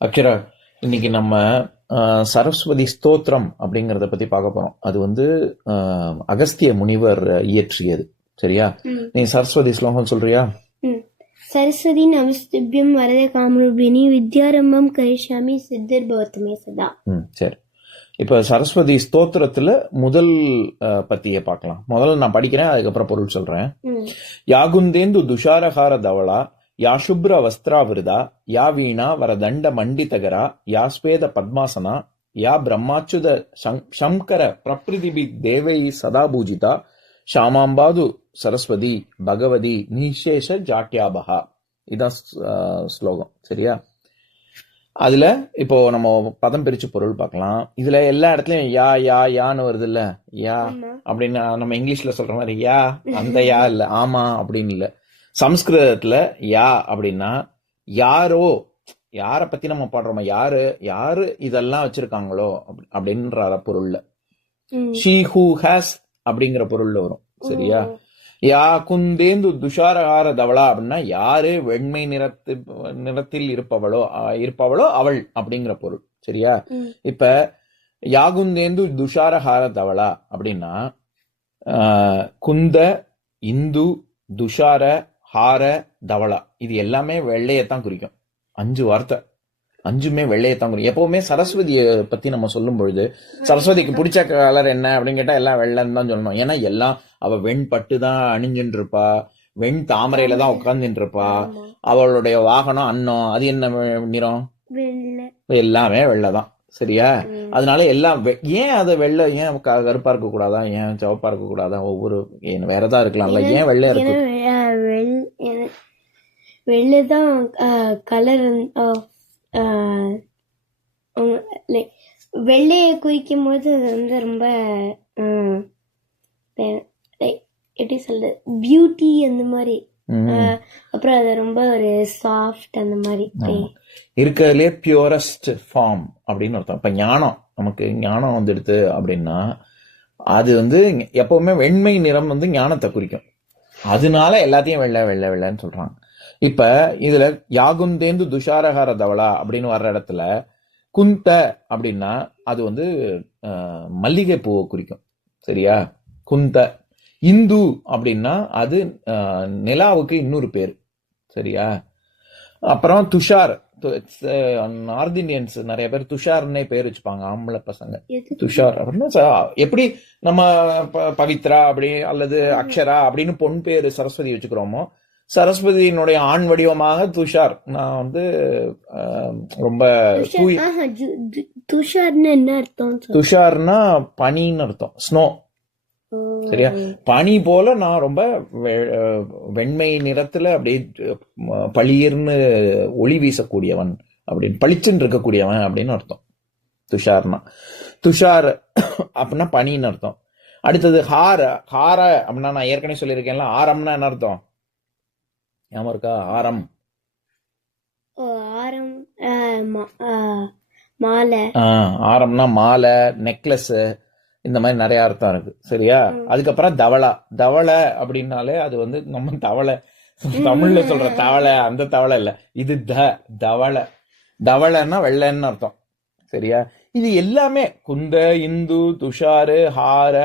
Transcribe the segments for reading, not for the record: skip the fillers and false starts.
அக்ஷரா, இன்னைக்கு நம்ம சரஸ்வதி ஸ்தோத்திரம் அப்படிங்கறத பத்தி பார்க்க போறோம். அது வந்து அகஸ்திய முனிவர் இயற்றியது. சரியா? நீ சரஸ்வதி ஸ்லோகம் சொல்றியா? சரஸ்வதி நமஸ்துபியம் வரத காமரூபிணி வித்யாரம்பம் கரிஷ்யாமி சித்தர் பவத்மே சதா. சரி. இப்ப சரஸ்வதி ஸ்தோத்திரத்துல முதல் பத்திய பார்க்கலாம். முதல்ல நான் படிக்கிறேன், அதுக்கப்புறம் பொருள் சொல்றேன். யாகுந்தேந்து துஷாரஹார தவளா யா சுப்ர வஸ்திராவிருதா யா வீணா வரதண்ட மண்டிதகரா யா ஸ்வேத பத்மாசனா யா பிரம்மாச்சுத சங்கர பிரபிருதிபி தேவை சதா பூஜிதா ஷாமாம்பாது சரஸ்வதி பகவதி நிசேஷ ஜாட்யாபகா. இதான் ஸ்லோகம். சரியா? அதுல இப்போ நம்ம பதம் பிரிச்சு பொருள் பார்க்கலாம். இதுல எல்லா இடத்துலயும் யா யா யான்னு வருது இல்ல, யா அப்படின்னு நம்ம இங்கிலீஷ்ல சொல்ற மாதிரி யா, அந்த யா இல்ல, ஆமா அப்படின்னு இல்ல. சம்ஸ்கிருதத்துல யா அப்படின்னா யாரோ, யார பத்தி நம்ம பாடுறோமா, யாரு யாரு இதெல்லாம் வச்சிருக்காங்களோ அப்படின்ற பொருள்ல. ஷீ ஹூ ஹேஸ் அப்படிங்கிற பொருள்ல வரும். சரியா? யா குந்தேந்து துஷாரகார தவளா அப்படின்னா யாரு வெண்மை நிறத்தில் இருப்பவளோ அவள் அப்படிங்கிற பொருள். சரியா? இப்ப யாகுந்தேந்து துஷாரஹார தவளா அப்படின்னா குந்த, இந்து, துஷார, ஹார, தவளா இது எல்லாமே வெள்ளையத்தான் குறிக்கும். 5 வார்த்தை, 5மே வெள்ளையத்தான் குறிக்கும். எப்பவுமே சரஸ்வதியை பத்தி நம்ம சொல்லும் பொழுது சரஸ்வதிக்கு பிடிச்ச கலர் என்ன அப்படின்னு கேட்டா எல்லாம் வெள்ளைன்னு தான் சொல்லணும். ஏன்னா எல்லாம் அவ வெண்பட்டு தான் அணிஞ்சுட்டு இருப்பா, வெண் தாமரையில தான் உட்கார்ந்துட்டு இருப்பா. அவளுடைய வாகனம் அன்னம், அது என்ன நிறம்? எல்லாமே வெள்ளைதான். சரியா? அதனால எல்லாம் ஏன் அது வெள்ளை, ஏன் கருப்பா இருக்க கூடாதா, ஏன் சிவப்பா இருக்க கூடாதா, ஒவ்வொரு வேறதா இருக்கலாம்ல, ஏன் வெள்ளையா இருக்கு? வெள்ளைதான் கலர். வெள்ளையை குறிக்கும் போது அது வந்து ரொம்ப எப்படி சொல்றது, பியூட்டி அந்த மாதிரி. அப்புறம் அது ரொம்ப ஒரு சாஃப்ட் அந்த மாதிரி இருக்கிறதுலே பியூரஸ்ட் ஃபார்ம் அப்படின்னு அர்த்தம். இப்ப ஞானம், நமக்கு ஞானம் வந்துடுது அப்படின்னா அது வந்து எப்பவுமே வெண்மை நிறம் வந்து ஞானத்தை குறிக்கும். அதனால எல்லாத்தையும் வெள்ளை வெள்ளை வெள்ளைன்னு சொல்றாங்க. இப்ப இதுல யாகுந்தேந்து துஷாரஹார தவளா அப்படின்னு வர்ற இடத்துல குந்த அப்படின்னா அது வந்து மல்லிகை பூவை குறிக்கும். சரியா? குந்த. இந்து அப்படின்னா அது நிலாவுக்கு இன்னொரு பேரு. சரியா? அப்புறம் துஷார், நார்த் இந்தியன்ஸ் நிறைய பேர் துஷார்னே பேர் வச்சுப்பாங்க, ஆம்பளை பசங்க. துஷார் அப்படின்னா எப்படி நம்ம பவித்ரா அப்படி அல்லது அக்ஷரா அப்படின்னு பொன் பேரு சரஸ்வதி வச்சுக்கிறோமோ, சரஸ்வதியினுடைய ஆண் வடிவமாக துஷார். நான் வந்து ரொம்ப துஷார்னா பனின்னு அர்த்தம், ஸ்னோ. சரியா? பனி போல நான் ரொம்ப வெண்மை நிறத்துல அப்படியே பளிர்னு ஒளி வீசக்கூடியவன் அப்படின்னு, பளிச்சுன்னு இருக்கக்கூடியவன் அப்படின்னு அர்த்தம் துஷார்னா. துஷார் அப்படின்னா பனின்னு அர்த்தம். அடுத்தது ஹார. ஹார அப்படின்னா நான் ஏற்கனவே சொல்லியிருக்கேன்ல, ஆரம்னா என்ன அர்த்தம் ஞாபகம் இருக்கா? ஆரம் மாலை. ஆரம்னா மாலை, நெக்லஸ், இந்த மாதிரி நிறைய அர்த்தம் இருக்கு. சரியா? அதுக்கப்புறம் தவளா. தவளை அப்படின்னாலே அது வந்து நம்ம தவளை தமிழ்ல சொல்ற தவளை, அந்த தவளை இல்ல, இது தவளை. தவளைன்னா வெள்ளைன்னு அர்த்தம். சரியா? இது எல்லாமே குந்த, இந்து, துஷாரு, ஹார,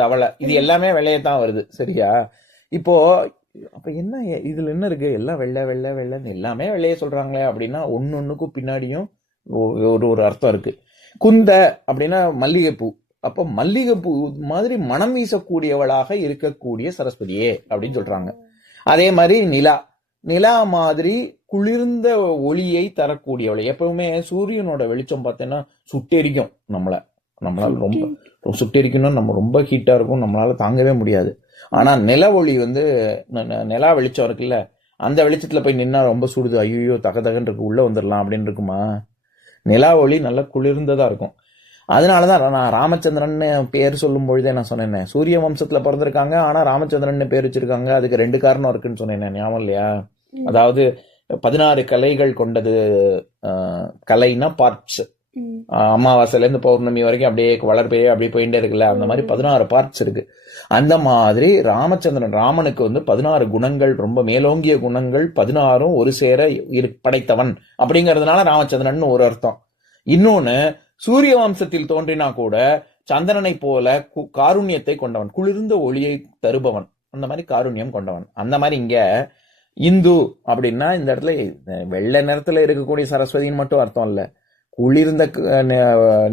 தவளை இது எல்லாமே வெள்ளையத்தான் வருது. சரியா? இப்போ அப்ப என்ன இதுல என்ன இருக்கு? எல்லாம் வெள்ளை வெள்ளை வெள்ளைன்னு எல்லாமே வெள்ளைய சொல்றாங்களே அப்படின்னா ஒன்னொன்னுக்கும் பின்னாடியும் ஒரு அர்த்தம் இருக்கு. குந்த அப்படின்னா மல்லிகைப்பூ. அப்போ மல்லிகைப்பூ மாதிரி மனம் வீசக்கூடியவளாக இருக்கக்கூடிய சரஸ்வதியே அப்படின்னு சொல்றாங்க. அதே மாதிரி நிலா. நிலா மாதிரி குளிர்ந்த ஒளியை தரக்கூடியவளை. எப்பவுமே சூரியனோட வெளிச்சம் பார்த்தீங்கன்னா சுட்டெரிக்கும் நம்மளால ரொம்ப சுட்டெரிக்கணும், நம்ம ரொம்ப ஹீட்டா இருக்கும், நம்மளால தாங்கவே முடியாது. ஆனா நில ஒளி வந்து நிலா வெளிச்சம் இருக்குல்ல, அந்த வெளிச்சத்துல போய் நின்னா ரொம்ப சுடுது, ஐயோ தகதகன்னு இருக்கு, உள்ள வந்துடலாம் அப்படின்னு இருக்குமா? நிலா ஒளி நல்லா குளிர்ந்ததா இருக்கும். அதனாலதான் நான் ராமச்சந்திரன் பேர் சொல்லும் பொழுதே நான் சொன்னேன், சூரிய வம்சத்துல பிறந்திருக்காங்க ஆனா ராமச்சந்திரன் பேர் வச்சிருக்காங்க. அதுக்கு 2 காரணம் இருக்குன்னு சொன்னேன், ஞாபகம் இல்லையா? அதாவது 16 கலைகள் கொண்டது. கலைனா பார்ட்ஸ், அமாவாசையில இருந்து பௌர்ணமி வரைக்கும் அப்படியே வளர்ப்பே அப்படியே போயிட்டே இருக்குல்ல, அந்த மாதிரி 16 பார்ட்ஸ் இருக்கு. அந்த மாதிரி ராமனுக்கு வந்து 16 குணங்கள், ரொம்ப மேலோங்கிய குணங்கள் 16ம் ஒரு சேர படைத்தவன் அப்படிங்கறதுனால ராமச்சந்திரன் ஒரு அர்த்தம். இன்னொன்னு, சூரிய வம்சத்தில் தோன்றினா கூட சந்திரனை போல காருண்யத்தை கொண்டவன், குளிர்ந்த ஒளியை தருபவன், அந்த மாதிரி காருண்யம் கொண்டவன். அந்த மாதிரி இங்க இந்து அப்படின்னா இந்த இடத்துல வெள்ளை நிறத்துல இருக்கக்கூடிய சரஸ்வதின்னு மட்டும் அர்த்தம் இல்ல, குளிர்ந்த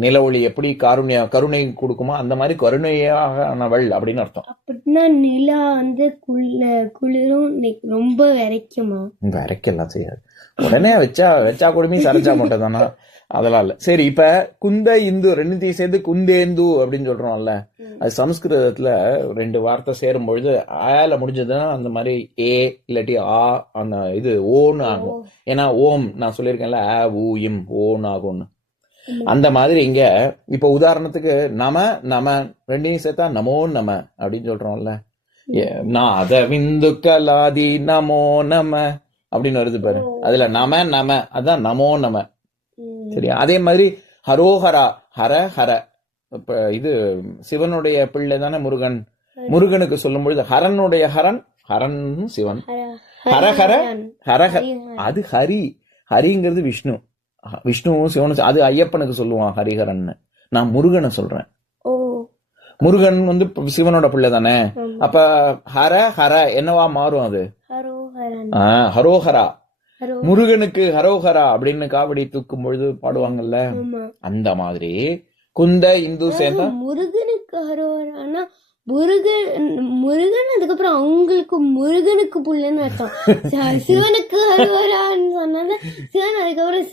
நில ஒளி எப்படி கருணை கொடுக்குமோ அந்த மாதிரி கருணையானவள் அப்படின்னு அர்த்தம். அப்படின்னா நிலா வந்து குளிரும் ரொம்ப விரைக்குமா? விரைக்கலாம் செய்யாது, உடனே வச்சா கொடுமையும் சரிச்சா மட்டும் தானா, அதெல்லாம் இல்ல. சரி, இப்ப குந்த இந்து ரெண்டுத்தையும் சேர்ந்து குந்தேந்து அப்படின்னு சொல்றோம்ல, அது சமஸ்கிருதத்துல 2 வார்த்தை சேரும் பொழுது ஆல முடிஞ்சதுன்னா அந்த மாதிரி ஏ இல்லாட்டி ஆ அந்த இது ஓன்னு ஆகும். ஏன்னா ஓம் நான் சொல்லியிருக்கேன்ல, ஆ ஊ இம் ஓன்னு ஆகும்னு. அந்த மாதிரி இங்க இப்ப உதாரணத்துக்கு நம ரெண்டையும் சேர்த்தா நமோ நம அப்படின்னு சொல்றோம்ல, நாத விந்துக்கலாதி நமோ நம அப்படின்னு வருது பாரு, அதுல நம அதான் நமோ நம. சரியா? அதே மாதிரி ஹரோஹரா ஹர ஹர, இப்ப இது சிவனுடைய பிள்ளை தானே முருகன், முருகனுக்கு சொல்லும் பொழுது ஹரனுடைய ஹரன் சிவன், ஹரஹர ஹரஹர அது ஹரி, ஹரிங்கிறது விஷ்ணுவும் சிவனும், அது ஐயப்பனுக்கு சொல்லுவான் ஹரிஹரன். நான் முருகனை சொல்றேன். முருகன் வந்து சிவனோட பிள்ளை தானே, அப்ப ஹர ஹர என்னவா மாறும்? அது ஹரோஹரா. முருகனுக்கு ஹரோஹரா அப்படின்னு காவடி தூக்கும் பொழுது பாடுவாங்கல்ல, அந்த மாதிரி குந்த இந்து சேர்ந்தா முருகனுக்கு ஹரோஹரானா முருகன் அதுக்கப்புறம் அவங்களுக்கு முருகனுக்கு புள்ளன்னு அர்த்தம். சிவனுக்கு ஹரோஹரான்னு சொன்னா சிவன் அதுக்கப்புறம்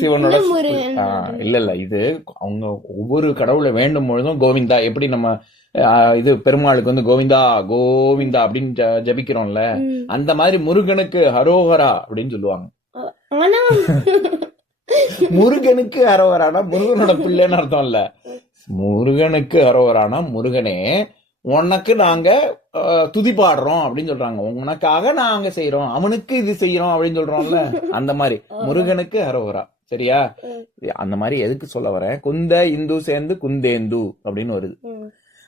சிவனோட முருகன் இல்ல இது அவங்க ஒவ்வொரு கடவுளை வேண்டும் பொழுதும் கோவிந்தா, எப்படி நம்ம இது பெருமாளுக்கு வந்து கோவிந்தா கோவிந்தா அப்படின்னு ஜபிக்கிறோம்ல, அந்த மாதிரி முருகனுக்கு ஹரோஹரா அப்படின்னு சொல்லுவாங்க. முருகனுக்கு ஹரோஹரானா முருகனோட பிள்ளைன்னு அர்த்தம் இல்ல, முருகனுக்கு ஹரோஹரானா முருகனே உனக்கு நாங்க துதி பாடுறோம் அப்படின்னு சொல்றாங்க, உனக்காக நாங்க செய்யறோம், அவனுக்கு இது செய்யறோம் அப்படின்னு சொல்றோம்ல, அந்த மாதிரி முருகனுக்கு ஹரோஹரா. சரியா? அந்த மாதிரி எதுக்கு சொல்ல வரேன், குந்த இந்து சேர்ந்து குந்தேந்து அப்படின்னு வருது.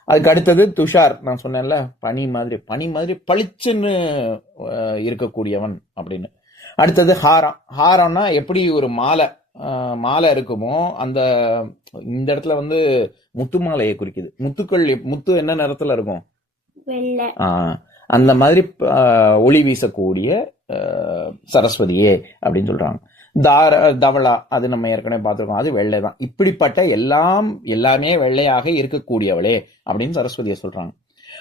அதுக்கு அடுத்தது துஷார், நான் சொன்னேன்ல பனி மாதிரி பளிச்சுன்னு இருக்கக்கூடியவன் அப்படின்னு. அடுத்தது ஹாரம்னா எப்படி ஒரு மாலை இருக்குமோ அந்த இந்த இடத்துல வந்து முத்து மாலையை குறிக்குது. முத்து என்ன நிறத்துல இருக்கும்? அந்த மாதிரி ஒளி வீசக்கூடிய சரஸ்வதியே அப்படின்னு சொல்றாங்க. தவளா அது நம்ம ஏற்கனவே பார்த்திருக்கோம், அது வெள்ளை தான். இப்படிப்பட்ட எல்லாமே வெள்ளையாக இருக்கக்கூடியவளே அப்படின்னு சரஸ்வதியை சொல்றாங்க.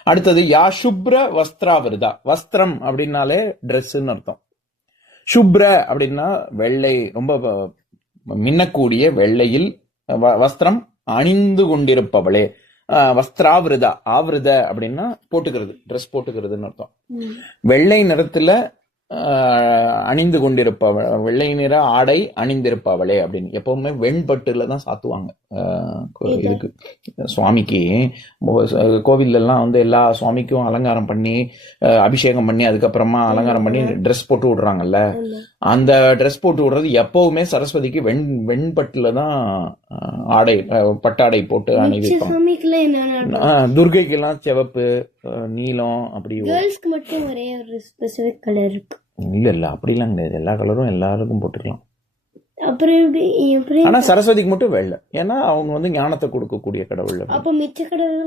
அடுத்தது யா சுப்ர வஸ்திராவிருதா, வஸ்திரம் அப்படின்னாலே ட்ரெஸ்ன்னு அர்த்தம். சுப்ர அப்படின்னா வெள்ளை, ரொம்ப மின்னக்கூடிய வெள்ளையில் வஸ்திரம் அணிந்து கொண்டிருப்பவளே. வஸ்திராவிருதா, ஆவிருத அப்படின்னா போட்டுக்கிறது, ட்ரெஸ் போட்டுக்கிறதுன்னு அர்த்தம். வெள்ளை நிறத்துல அணிந்து கொண்டிருப்பவள், வெள்ளை நிற ஆடை அணிந்திருப்பவளே அப்படின்னு. எப்பவுமே வெண்பட்டுல தான் சாத்துவாங்க இதுக்கு சுவாமிக்கு. கோவில்ல எல்லாம் வந்து எல்லா சுவாமிக்கும் அலங்காரம் பண்ணி அபிஷேகம் பண்ணி அதுக்கப்புறமா அலங்காரம் பண்ணி ட்ரெஸ் போட்டு விடுறாங்கல்ல, அந்த ட்ரெஸ் போட்டு விடுறது எப்பவுமே சரஸ்வதிக்கு வெண்பட்டுல தான் ஆடை, பட்டாடை போட்டு அணிவிப்பாங்க. துர்கைக்கு எல்லாம் சிவப்பு நீலம் அப்படி. மட்டும் ஒரே ஒரு ஸ்பெசிபிக் கலர் இருக்கு. இல்ல அப்படிலாம் கிடையாது, எல்லா கலரும் எல்லாருக்கும் போட்டுக்கலாம். அப்புறம் ஆனா சரஸ்வதிக்கு மட்டும் வெள்ளை, ஏன்னா அவங்க வந்து ஞானத்தை கொடுக்கக்கூடிய கடவுள். அப்ப மிச்ச கடவுள்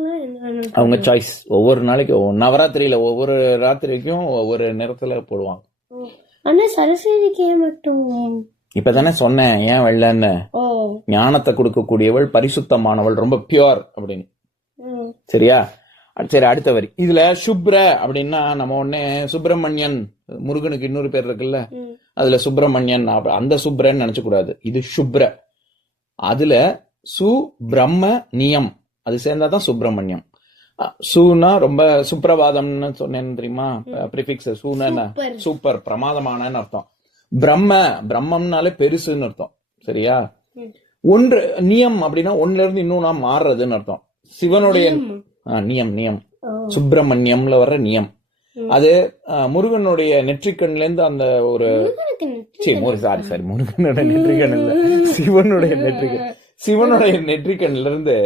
அவங்க சாய்ஸ். ஒவ்வொரு நாளைக்கு நவராத்திரியில ஒவ்வொரு ராத்திரிக்கும் ஒவ்வொரு நிறத்துல போடுவாங்க. ஆனா சரஸ்வதிக்கு மட்டும் இப்பதானே சொன்னேன் ஏன் வெள்ளைன்னு. ஞானத்தை கொடுக்கக்கூடியவள், பரிசுத்தமானவள், ரொம்ப பியூர் அப்படின்னு. சரியா? சரி, அடுத்த வரி. இதுல சுப்ர அப்படின்னா நம்ம உடனே சுப்பிரமணியன், முருகனுக்கு இன்னொரு பேர் இருக்குல்ல, அதுல சுப்பிரமணியன் அந்த சுப்ரன்னு நினைச்ச கூடாது. இது சுப்ர. அதுல சுப்பிரம நியம் அது சேர்ந்தாதான் சுப்பிரமணியம். சூனா ரொம்ப சுப்பிரபாதம்னு சொன்னேன்னு தெரியுமா, பிரிபிக்ஸ். சூனா சூப்பர், பிரமாதமான அர்த்தம். பிரம்மம்னாலே பெருசுன்னு அர்த்தம். சரியா? ஒன்று நியம் அப்படின்னா ஒன்னுல இருந்து இன்னொன்னா மாறுறதுன்னு அர்த்தம். சிவனுடைய நியம் சுப்பிரமணியம்ல வர்ற நியம். அது முருகனுடைய நெற்றிக்கண்ல இருந்து அந்த ஒரு சாரி முருகனோட நெற்றிக்கண் இல்ல, சிவனுடைய நெற்றிக்கண். சிவனுடைய நெற்றிக்கண்ல இருந்து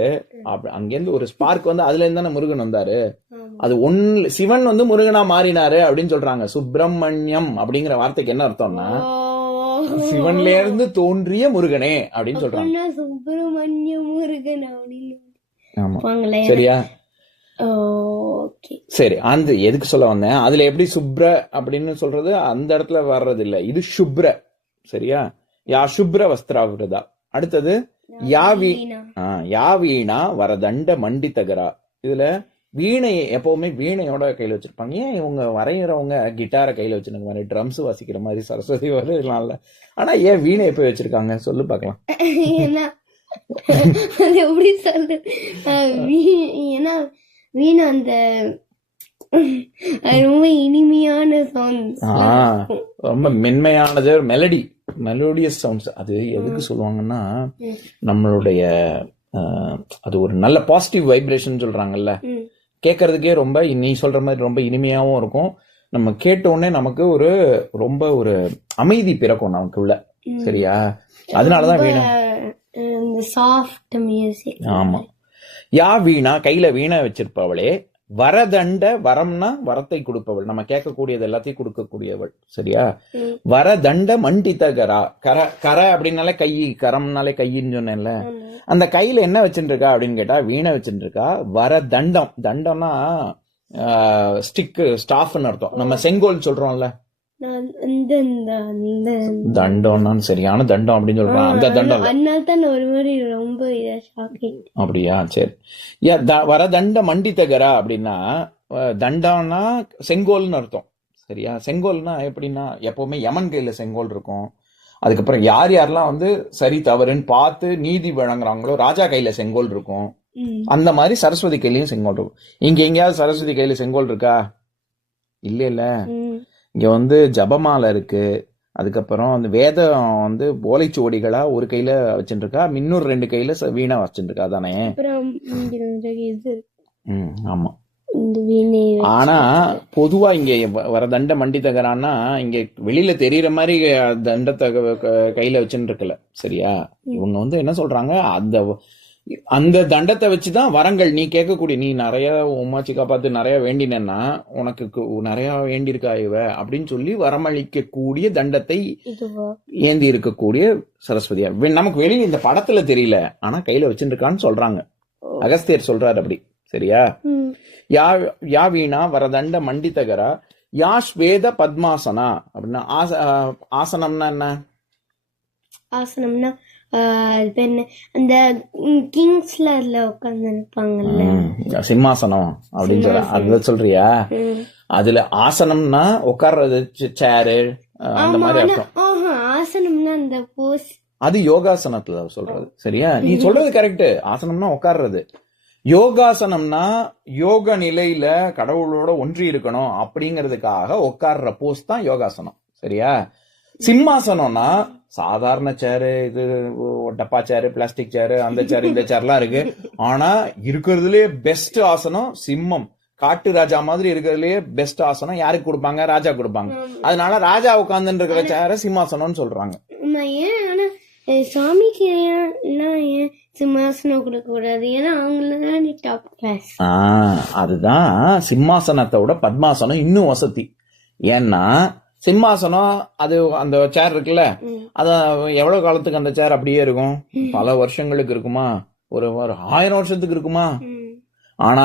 அங்கிருந்து ஒரு ஸ்பார்க் வந்து அதுல இருந்து தானே முருகன் வந்தாரு. அது ஒன்னு சிவன் வந்து முருகனா மாறினாரு அப்படின்னு சொல்றாங்க. சுப்பிரமணியம் அப்படிங்கிற வார்த்தைக்கு என்ன அர்த்தம்னா சிவன்ல இருந்து தோன்றிய முருகனே அப்படின்னு சொல்றாங்க. சுப்பிரமணிய முருகன் அப்படின்னு. ஆமா, சரியா? சரி, அந்த எதுக்கு சொல்ல வந்தேன், அதுல எப்படி சுப்ர அப்படின்னு சொல்றது அந்த இடத்துல வர்றது இல்ல, இது சுப்ர. சரியா? யா சுப்ர வஸ்திராவிரதா. அடுத்தது யாவீணா வரதண்ட மண்டிதகரா. இதுல வீணையை எப்பவுமே வீணையோட கையில வச்சிருப்பாங்க. ஏன் இவங்க வரைகிறவங்க கிட்டாரை கையில வச்சிருக்க மாதிரி, ட்ரம்ஸ் வாசிக்கிற மாதிரி, சரஸ்வதி வரல. ஆனா ஏன் வீணையை போய் வச்சிருக்காங்க சொல்லு பாக்கலாம். எப்படி சொல்ற, ஏன்னா வீணை அந்த ரொம்ப இனிமையான சவுண்ட்ஸ், ரொம்ப மென்மையானது, மெலோடியஸ் சவுண்ட்ஸ். அது எதுக்கு சொல்லுவாங்கன்னா நம்மளுடைய அது ஒரு நல்ல பாசிட்டிவ் வைப்ரேஷன் சொல்றாங்கல்ல, கேட்கறதுக்கே ரொம்ப நீ சொல்ற மாதிரி ரொம்ப இனிமையாவும் இருக்கும். நம்ம கேட்ட உடனே நமக்கு ஒரு ரொம்ப ஒரு அமைதி பிறக்கும் நமக்குள்ள. சரியா? அதனாலதான் வீணை சாஃப்ட் மியூசிக். ஆமா. யா வீணா கையில வீணை வச்சிருப்பவளே வரதண்ட, வரம்னா வரத்தை கொடுப்பவள், நம்ம கேட்கக்கூடியது எல்லாத்தையும் கொடுக்கக்கூடியவள். சரியா? வரதண்ட மண்டிதகரா. கர அப்படின்னாலே கை, கரம்னாலே கையின்னு சொன்னேன்ல. அந்த கையில என்ன வச்சுட்டு இருக்கா அப்படின்னு கேட்டா வீணை வச்சுட்டு இருக்கா. வரதண்டம், தண்டம்னா ஸ்டிக், ஸ்டாஃப்னு அர்த்தம். நம்ம செங்கோல் சொல்றோம்ல, தண்டம்னா சரியான தண்டம் அப்படின்னு சொல்றான். அந்த தண்டம் ஒரு மாதிரி ரொம்ப அப்படியா? சரி. வரதண்ட மண்டிதகரா அப்படின்னா தண்டம்னா செங்கோல்னு அர்த்தம். சரியா? செங்கோல்னா எப்படின்னா எப்பவுமே யமன் கையில செங்கோல் இருக்கும். அதுக்கப்புறம் யார் யாரெல்லாம் வந்து சரி தவறுன்னு பார்த்து நீதி வழங்குறாங்களோ ராஜா கையில செங்கோல் இருக்கும். அந்த மாதிரி சரஸ்வதி கையிலயும் செங்கோல் இருக்கும். இங்க எங்கேயாவது சரஸ்வதி கையில செங்கோல் இருக்கா? இல்ல. இங்க வந்து ஜபமாலை இருக்கு. அதுக்கப்புறம் அந்த வேதம் வந்து ஓலைச்சுவடிகளா ஒரு கையில வச்சுட்டு இருக்கா, இன்னொரு 2 கையில வீணை வச்சுட்டு இருக்கா தானே. ஆமா. ஆனா பொதுவா இங்க வரதண்ட மண்டிதகரான்னா இங்க வெளியில தெரியற மாதிரி தண்டத்தை கையில வச்சுட்டு இருக்கல. சரியா? இவங்க வந்து என்ன சொல்றாங்க, அந்த தண்டத்தை வச்சுதான் வரங்கள் நீ கேட்கக்கூடிய, நீ நிறைய உமாச்சி காப்பாத்து நிறைய வேண்டினா உனக்கு நிறைய வேண்டியிருக்கா இவ அப்படின்னு சொல்லி வரமளிக்க கூடிய தண்டத்தை ஏந்தி இருக்கக்கூடிய சரஸ்வதியா. நமக்கு வெளியே இந்த படத்துல தெரியல, ஆனா கையில வச்சுட்டு இருக்கான்னு சொல்றாங்க. அகஸ்தியர் சொல்றாரு அப்படி. சரியா? யா வீணா வரதண்ட மண்டிதகரா யா ஸ்வேத பத்மாசனா அப்படின்னா ஆசனம்னா என்ன? ஆசனம்னா அந்த கிங்ஸ்ல உட்கார்ந்து இருப்பாங்கல்ல, சிம்மாசனம் அப்படின்னு சொல்ற, அதுதான் சொல்றியா? அதுல ஆசனம்னா உட்கார்றது, சேரு அந்த மாதிரி அர்த்தம். ஆசனம்னா அந்த போஸ், அது யோகாசனத்துல சொல்றது. சரியா? நீ சொல்றது கரெக்ட். ஆசனம்னா உட்கார்றது. யோகாசனம்னா யோக நிலையில கடவுளோட ஒன்றி இருக்கணும் அப்படிங்கிறதுக்காக உட்கார்ற போஸ் தான் யோகாசனம். சரியா? சிம்மாசனம்னா சாதாரண சேரு, இது டப்பா சேரு, பிளாஸ்டிக் சேரு, அந்த சேரு இந்த சேர்லாம் இருக்கு. ஆனா இருக்கிறதுலயே பெஸ்ட் ஆசனம் சிம்மம், காட்டு ராஜா மாதிரி இருக்கிறதுலயே பெஸ்ட் ஆசனம் யாருக்கு கொடுப்பாங்க? ராஜா கொடுப்பாங்க. அதனால ராஜா உட்கார்ந்து இருக்கிற சேர சிம்மாசனம்னு சொல்றாங்க. சாமிக்கு ஏன் சிம்மாசனம் கொடுக்க கூடாது? ஏன்னா அவங்களதான் டாப் கிளாஸ். அதுதான் சிம்மாசனத்தோட பத்மாசனம் இன்னும் வசதி. ஏன்னா சிம்மாசனம் அது அந்த சேர் இருக்குல்ல, அத எவ்வளவு காலத்துக்கு அந்த சேர் அப்படியே இருக்கும்? பல வருஷங்களுக்கு இருக்குமா? ஒரு 1000 வருஷத்துக்கு இருக்குமா? ஆனா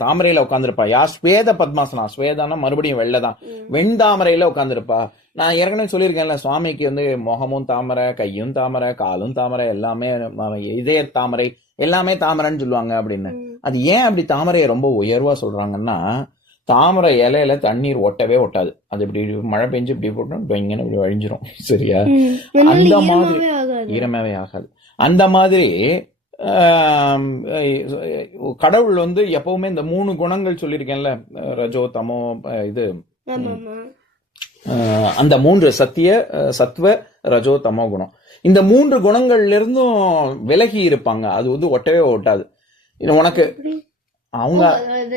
தாமரையில உட்காந்துருப்பா. யார்? ஸ்வேத பத்மாசனா. ஸ்வேதானா மறுபடியும் வெள்ளதான், வெண்தாமரையில உட்காந்துருப்பா. நான் ஏற்கனவே சொல்லியிருக்கேன்ல, சுவாமிக்கு வந்து முகமும் தாமரை, கையும் தாமரை, காலும் தாமரை, எல்லாமே இதய தாமரை, எல்லாமே தாமரைன்னு சொல்லுவாங்க அப்படின்னு. அது ஏன் அப்படி தாமரையை ரொம்ப உயர்வா சொல்றாங்கன்னா, தாமரை இலையில தண்ணீர் ஒட்டவே ஒட்டாது. அது இப்படி மழை பெஞ்சு இப்படி போட்டோம் இப்படி வழிஞ்சிரும். சரியா? அந்த மாதிரி ஈரமாவே ஆகாது. அந்த மாதிரி கடவுள் வந்து எப்பவுமே இந்த 3 குணங்கள் சொல்லியிருக்கேன்ல, ரஜோ தமோ இது அந்த 3 சத்திய சத்வ ரஜோ தமோ குணம், இந்த 3 குணங்கள்ல இருந்தும் விலகி இருப்பாங்க. அது வந்து ஒட்டவே ஒட்டாது. உனக்கு அவங்க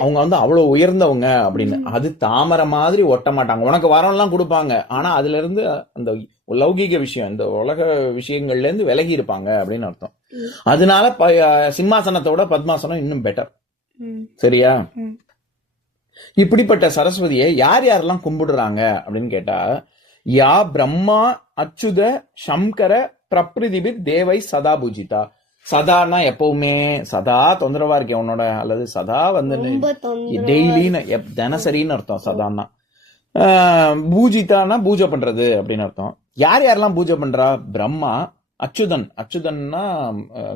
அவங்க வந்து அவ்வளவு உயர்ந்தவங்க அப்படின்னு. அது தாமரை மாதிரி ஒட்ட மாட்டாங்க. உனக்கு வரம்லாம் கொடுப்பாங்க, ஆனா அதுல இருந்து அந்த லௌகீக விஷயம், இந்த உலக விஷயங்கள்ல இருந்து விலகி இருப்பாங்க அப்படின்னு அர்த்தம். அதனால சிம்மாசனத்தோட பத்மாசனம் இன்னும் பெட்டர். சரியா? இப்படிப்பட்ட சரஸ்வதியை யார் யாரெல்லாம் கும்பிடுறாங்க அப்படின்னு கேட்டா, யா பிரம்மா அச்சுத சங்கர பிரப்ரிதிபி தேவை சதா பூஜிதா. சதானா எப்பவுமே சதா தொந்தரவா இருக்கேன் உன்னோட, அல்லது சதா வந்து டெய்லின்னு தினசரின்னு அர்த்தம் சதான்னா. பூஜிதானா பூஜை பண்றது அப்படின்னு அர்த்தம். யார் யாரெல்லாம் பூஜை பண்றா? பிரம்மா, அச்சுதன், அச்சுதன்னா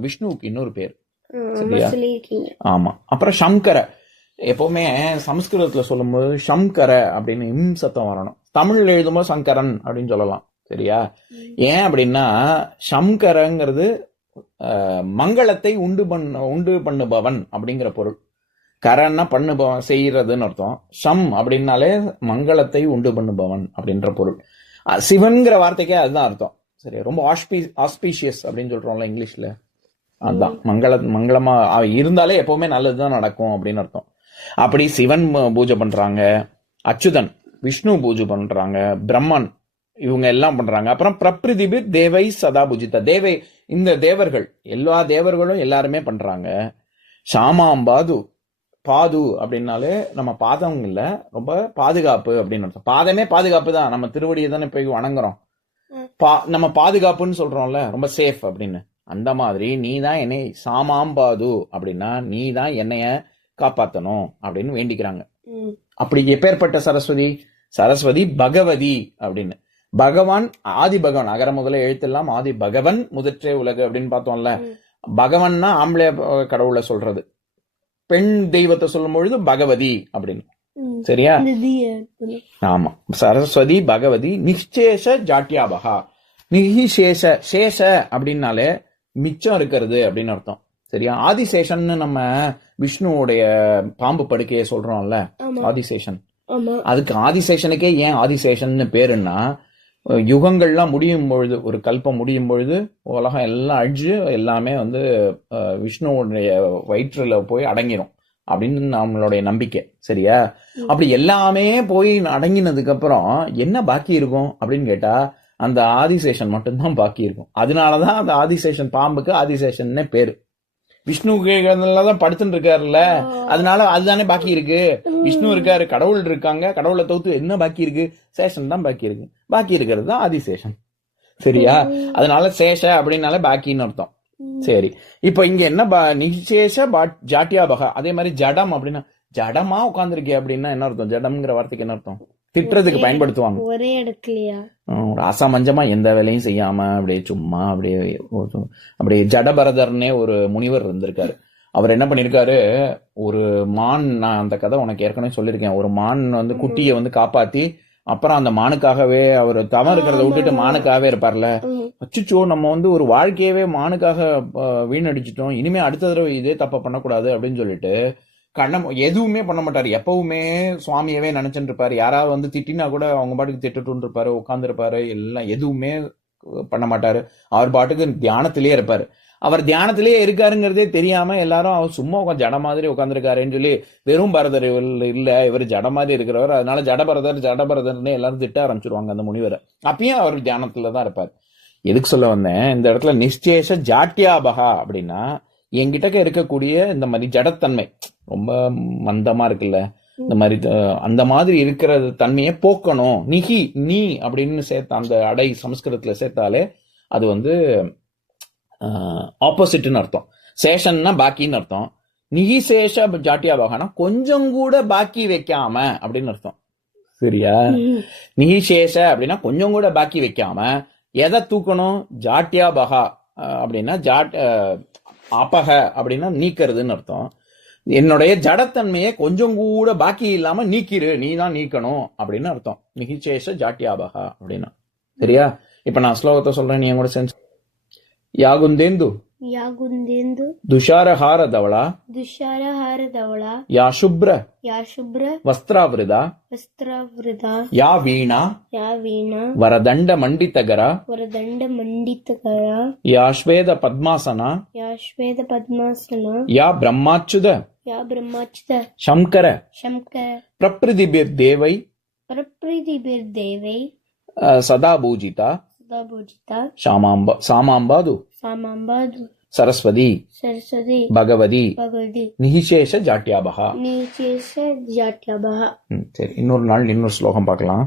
விஷ்ணுவுக்கு இன்னொரு பேர். சரியா? ஆமா. அப்புறம் சங்கர, எப்பவுமே சமஸ்கிருதத்துல சொல்லும்போது சங்கர அப்படின்னு இம் சத்தம் வரணும். தமிழ்ல எழுதும்போது சங்கரன் அப்படின்னு சொல்லலாம். சரியா? ஏன் அப்படின்னா சங்கரங்கிறது மங்களத்தை உண்டு பண்ணுபவன் அப்படிங்கிற பொருள். கரன்னா பண்ணுபவன், செய்யறதுன்னு அர்த்தம். ஷம் அப்படின்னாலே மங்களத்தை உண்டு பண்ணுபவன் அப்படின்ற பொருள். சிவன்கிற வார்த்தைக்கே அதுதான் அர்த்தம். சரி, ரொம்ப ஆஸ்பீஷியஸ் அப்படின்னு சொல்றோம்ல இங்கிலீஷ்ல, அதுதான் மங்களமா இருந்தாலே எப்பவுமே நல்லதுதான் நடக்கும் அப்படின்னு அர்த்தம். அப்படி சிவன் பூஜை பண்றாங்க, அச்சுதன் விஷ்ணு பூஜை பண்றாங்க, பிரம்மன் இவங்க எல்லாம் பண்றாங்க. அப்புறம் பிரப்ரிதிபி தேவை சதா பூஜிதா. தேவை, இந்த தேவர்கள், எல்லா தேவர்களும் எல்லாருமே பண்றாங்க. ஷாமாம்பாது, பாது அப்படின்னாலே நம்ம பாதம் இல்ல, ரொம்ப பாதுகாப்பு அப்படின்னு அர்த்தம். பாதமே பாதுகாப்பு தான். நம்ம திருவடியை தானே போய் வணங்குறோம். நம்ம பாதுகாப்புன்னு சொல்றோம்ல, ரொம்ப சேஃப் அப்படின்னு. அந்த மாதிரி நீ தான் என்னை சாமாம்பாது அப்படின்னா நீ தான் என்னைய காப்பாத்தணும் அப்படின்னு வேண்டிக்கிறாங்க. அப்படி எப்பேற்பட்ட சரஸ்வதி? சரஸ்வதி பகவதி அப்படின்னு. பகவான் ஆதி பகவான், அகர முதல எழுத்தெல்லாம் ஆதி பகவன் முதற்றே உலகு அப்படின்னு பார்த்தோம்ல. பகவன்னா ஆம்பளை கடவுளை சொல்றது, பெண் தெய்வத்தை சொல்லும் பொழுது பகவதி அப்படின்னு. சரியா? ஆமா. சரஸ்வதி பகவதி நிச்சேஷ ஜாட்டியாபகா. நிகிசேஷ, சேஷ அப்படின்னாலே மிச்சம் இருக்கிறது அப்படின்னு அர்த்தம். சரியா? ஆதிசேஷன் நம்ம விஷ்ணுவோடைய பாம்பு படுக்கையை சொல்றோம்ல, ஆதிசேஷன். அதுக்கு ஆதிசேஷனுக்கே ஏன் ஆதிசேஷன் பேருன்னா, யுகங்கள்லாம் முடியும் பொழுது, ஒரு கல்பம் முடியும் பொழுது உலகம் எல்லாம் அழிஞ்சு எல்லாமே வந்து விஷ்ணுவுடைய வயிற்றுல போய் அடங்கிரும் அப்படின்னு நம்மளுடைய நம்பிக்கை. சரியா? அப்படி எல்லாமே போய் அடங்கினதுக்கு அப்புறம் என்ன பாக்கி இருக்கும் அப்படின்னு கேட்டா, அந்த ஆதிசேஷன் மட்டும்தான் பாக்கி இருக்கும். அதனாலதான் அந்த ஆதிசேஷன் பாம்புக்கு ஆதிசேஷன் பேரு. விஷ்ணுதான் படுத்துட்டு இருக்காருல்ல, அதனால அதுதானே பாக்கி இருக்கு. விஷ்ணு இருக்காரு, கடவுள் இருக்காங்க, கடவுளை தவிர்த்து என்ன பாக்கி இருக்கு? சேஷன் தான் பாக்கி இருக்கு. பாக்கி இருக்கிறது தான் ஆதிசேஷன். சரியா? அதனால சேஷ அப்படின்னாலே பாக்கின்னு அர்த்தம். சரி, இப்ப இங்க என்ன நிசேஷ ஜாட்டியாபகா. அதே மாதிரி ஜடம் அப்படின்னா, ஜடமா உட்கார்ந்துருக்கே அப்படின்னா என்ன அர்த்தம்? ஜடம்ங்கிற வார்த்தைக்கு என்ன அர்த்தம்? திட்டுறதுக்கு பயன்படுத்துவாங்க. ஒரே இடத்துலயா அசமஞ்சமா எந்த வேலையும் செய்யாம அப்படியே சும்மா அப்படியே ஜடபரதர்னே ஒரு முனிவர் இருந்திருக்காரு. அவர் என்ன பண்ணிருக்காரு, ஒரு மான், நான் அந்த கதை உனக்கு ஏற்கனவே சொல்லியிருக்கேன், ஒரு மான் வந்து குட்டியை வந்து காப்பாத்தி அப்புறம் அந்த மானுக்காகவே அவர் தவம் இருக்கிறத விட்டுட்டு மானுக்காகவே இருப்பார்ல. அச்சுச்சோ, நம்ம வந்து ஒரு வாழ்க்கையவே மானுக்காக வீணடிச்சிட்டோம், இனிமே அடுத்த தடவை இதே தப்ப பண்ணக்கூடாது அப்படின்னு சொல்லிட்டு எதுவுமே பண்ண மாட்டாரு. எப்பவுமே சுவாமியவே நினைச்சுட்டு இருப்பாரு. யாராவது வந்து திட்டினா கூட அவங்க பாட்டுக்கு திட்டுட்டு இருப்பாரு, உட்கார்ந்து இருப்பாரு, எல்லாம் எதுவுமே பண்ண மாட்டாரு. அவர் பாட்டுக்கு தியானத்திலேயே இருப்பாரு. அவர் தியானத்திலேயே இருக்காருங்கிறதே தெரியாம எல்லாரும் அவர் சும்மா ஜட மாதிரி உட்காந்துருக்காருன்னு சொல்லி, வெறும் பரதர் இல்ல, இவர் ஜட மாதிரி இருக்கிறவர், அதனால ஜடபரதர்னு எல்லாரும் திட்ட ஆரம்பிச்சிருவாங்க அந்த முனிவரை. அப்பயும் அவர் தியானத்துலதான் இருப்பார். எதுக்கு சொல்ல வந்தேன், இந்த இடத்துல நிச்சேஷ ஜாட்டியாபகா அப்படின்னா, என்கிட்ட இருக்கக்கூடிய இந்த மாதிரி ஜடத்தன்மை ரொம்ப மந்தமா இருக்குல்ல, இந்த மாதிரி அந்த மாதிரி இருக்கிற தன்மையை போக்கணும். நிகி, நீ அப்படின்னு சேர்த்த அந்த அடை சமஸ்கிருதத்துல சேர்த்தாலே அது வந்து ஆப்போசிட்னு அர்த்தம். சேஷன்னா பாக்கின்னு அர்த்தம். நிகி சேஷ ஜாட்டியாபகானா கொஞ்சம் கூட பாக்கி வைக்காம அப்படின்னு அர்த்தம். சரியா? நிகி சேஷ அப்படின்னா கொஞ்சம் கூட பாக்கி வைக்காம எதை தூக்கணும்? ஜாட்டியாபகா அப்படின்னா அபக அப்படின்னா நீக்கிறதுன்னு அர்த்தம். என்னுடைய ஜடத்தன்மையை கொஞ்சம் கூட பாக்கி இல்லாம நீக்கிரு, நீ தான் நீக்கணும் அப்படின்னு அர்த்தம். நிகிச்சேஷ ஜாட்டியாபகா அப்படின்னா. சரியா? இப்ப நான் ஸ்லோகத்தை சொல்றேன், நீ கூட சென்ஸ். யாகுந்தேந்து துஷாரஹார தவளா யா சுப்ர வஸ்திராவிருதா யா வீணா வரதண்ட மண்டிதகரா யா ஸ்வேத பத்மாசனா யா பிரம்மாச்சுத யா பிரம்மாச்சித சங்கர சங்கர பிரபிருதிபிர் தேவை பிரப்ரீதிபிர் தேவை சதா பூஜிதா சதா பூஜிதா சாமாம்பாது சாமாம்பாது சரஸ்வதி சரஸ்வதி பகவதி பகவதி நிஹிசேஷ ஜாட்யாபகா. நிச்சேஷ ஜாட்யபஹ. சரி, இன்னொரு நாள் இன்னொரு ஸ்லோகம் பார்க்கலாம்.